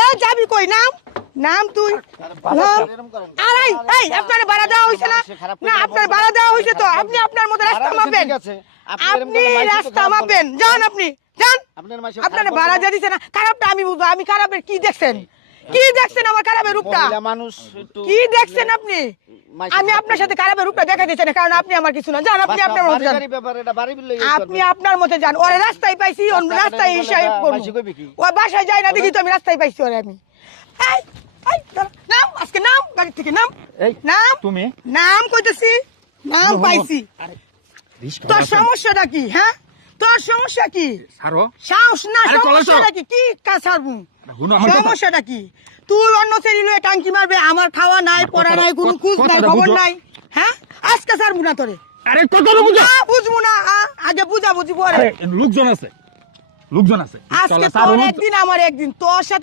এ যাবি কই? নাম নাম তুই নাম। আরে এই আপনার ভাড়া দেওয়া হইছে না? না আপনার ভাড়া দেওয়া হইছে তো আপনি আপনার মতো রাস্তা মাপবেন। আপনি রাস্তা মাপবেন, যান আপনি যান। আপনার ভাড়া দিয়ে দিছে না? খারাপটা আমি বুঝবো। আমি খারাপের কি দেখছেন? কি দেখছেন আমার খারাপের রূপটা? কি দেখছেন আপনি? আমি আপনার সাথে খারাপের রূপটা দেখাই দিচ্ছি না, কারণ আপনি আমার কিছু না। যান আপনি আপনার মতো যান। আপনি আপনার মতো যান। ওরে রাস্তায় পাইছি, রাস্তায় হিসাব করুন। ও বাসায় যায় না দেখি তো আমি রাস্তায় পাইছি ওরে। আমি এই এই দাঁড়া, নাম আজকে নাম গাড়ি থেকে নাম। নাম তুমি নাম কইতেছি, নাম পাইছি। তোর সমস্যাটা কি? হ্যাঁ তোর সমস্যা কি? সাহস না সমস্যাটা কি? কি কাজ ছাড়বো? সমস্যাটা কি? তুই অন্য ছেলে টাঙ্কি মারবে, আমার খাওয়া নাই পড়া নাই কোনো খোঁজ নাই খবর নাই। হ্যাঁ আজকে ছাড়বো না তোরে। আরে কত বুঝা বুঝবো না, আগে বুঝা বুঝি পরে। লোকজন আছে, লোকজন আছে। আজকে তোর একদিন আমার একদিন, তোর সাথে